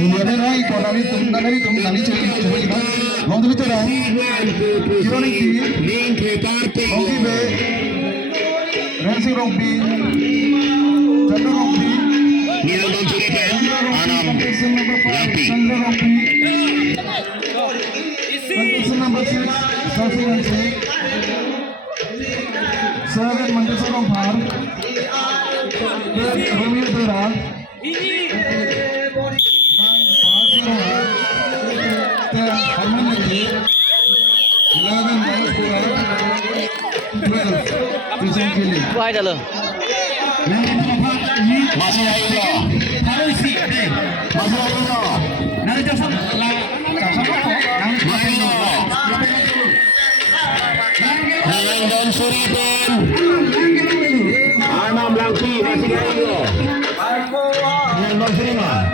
Milianer ay konami tum nani coba kita. Long tu bicara. Kiro ningti. Oki be. Rensi rompi. Chandu rompi. Nilo don curikan. Anam. Lampi. Chandu rompi. Contestant number 6. Sosi Nansi. 7 Mandisa Rompar. 8 Romeo Dura. 11 Quay ra luôn. Masih lagi lo. Masih lagi lo. Nanti jam Masih lo. Langtha Suripan. Anam lampi masih lagi lo. Langtha Suripan.